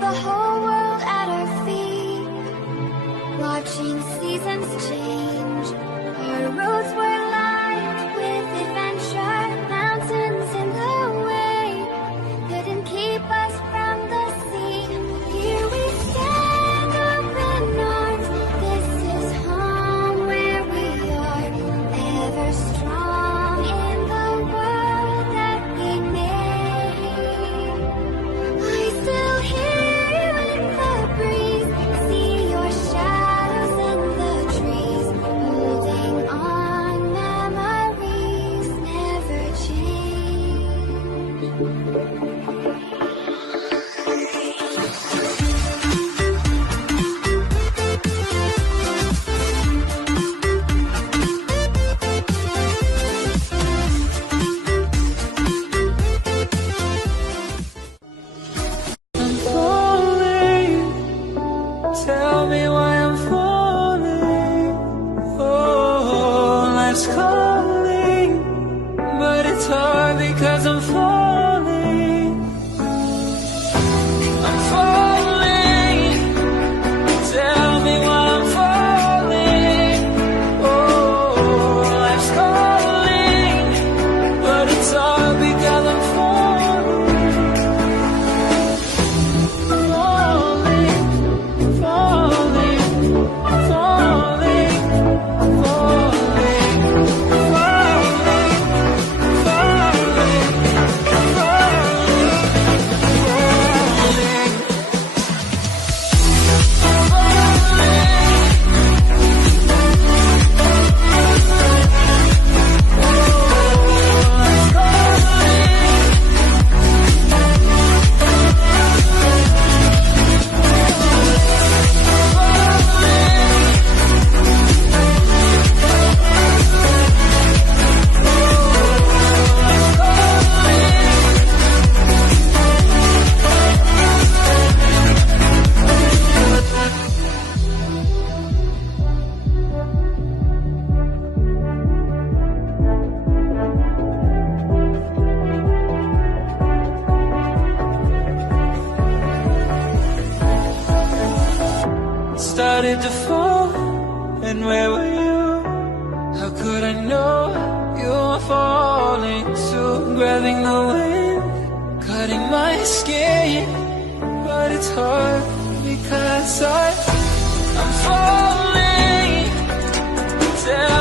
the whole world at our feet, watching seasons change. Our roads were lined with adventure, mountains in the way couldn't keep us from the sea. Here we stand, open arms. This is home where we are, ever strong in the world that we made. I still hear you in the breeze, see your shadows in the trees, holding on, memories never change. I'm falling. Tell me why I'm falling. Oh, life's calling, but it's hard because I'm falling. I'm falling. Tell me why I'm falling. Oh, life's calling, but it's hard because I'm falling. Falling, falling, falling, started to fall, and where were you? How could I know you were falling too? Grabbing the wind, cutting my skin, but it's hard because I'm falling. Tell